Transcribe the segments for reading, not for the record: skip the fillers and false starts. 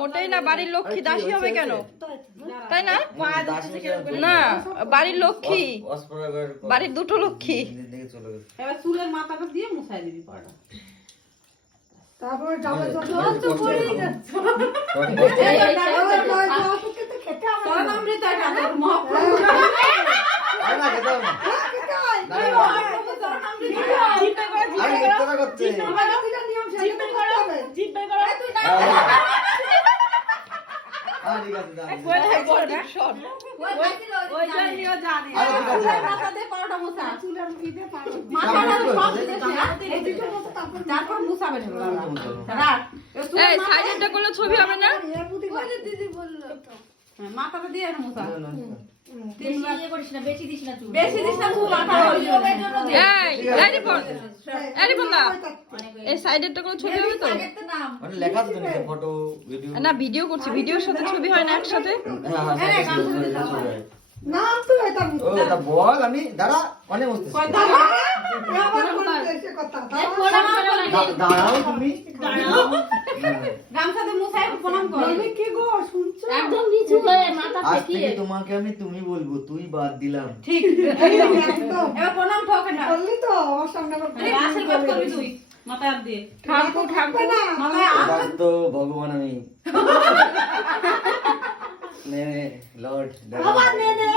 মোটেই না, বাড়ির লক্ষ্মী দাসী হবে কেন, তাই না? না, বাড়ির লক্ষ্মী, বাড়ির দুটো লক্ষ্মী। এবার চুলের মাথাটা দিয়ে মুছাই দিবি পাড়া। তারপরে ডাবল তো পড়েই যাচ্ছে। ছবি হবে না? মাথাটা দিয়ে মুছা। না, ভিডিও করছি, ভিডিওর সাথে ছবি হয় না একসাথে? নাম তো এটা বল, আমি দাঁড়া অনেক দাঁড়াও তুমি, গামছাতে মুছাই প্রণাম করো। কি গো শুনছো? একদম নিচু হয়ে মাথা আজ ঠেকিয়ে থেকে তোমাকে আমি তুমি বলবো, তুই বাদ দিলাম। ঠিক একদম এবার প্রণাম ঠোকে না। বললি তো আমার সামনে আশীর্বাদ করবি তুই মাথায় হাত দিয়ে। ঠাকুর ঠাকুর না মাথায় হাত এটা তো ভগবান আমি নে লর্ড বাবা নে নে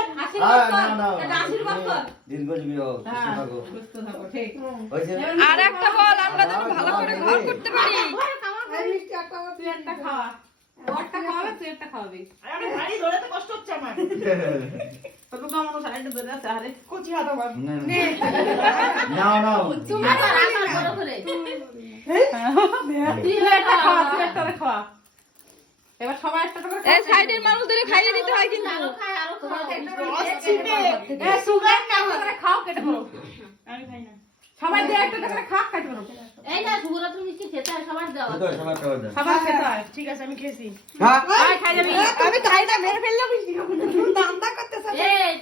আশীর্বাদ কর। দীর্ঘজীবী হোক, সুস্থ হ্যাঁ, থাকো। সুস্থ থাকো, ঠিক। হয়েছে? আর একটা বল, আমরা যেন ভালো করে ঘর করতে পারি। এই মিষ্টি একটা তুই একটা খাওয়া, ওরটা খাওয়াবে, তুই একটা খাওয়াবি। আমি ভারী ধরে তো কষ্ট হচ্ছে আমার তোর কেমন সাইডে ধরে আছে, আরে কুচি হাত আমার নাও নাও তুমি আবার বড় করে তুই একটা খাওয়া, তুই একটা খাওয়া। এবার সবাই একটা করে এই সাইডের মানুষদের খাইয়ে দিতে হয় কিন্তু। আরো খায় আরো খায় এ সুগার কাম করে খাও, কেটে করো। আমি খাই না। সবাই দিয়ে একটা করে খা, কেটে করো। এই না সুগুলা তুমি মিষ্টি খেতে হয় সবার দাও তো সবার খাবার দাও। সবার খেতে হয়। ঠিক আছে আমি খেয়েছি হ্যাঁ খাই যাবি। আমি খাই না মেরে ফেললাম মিষ্টি দান্দা করতেছ এই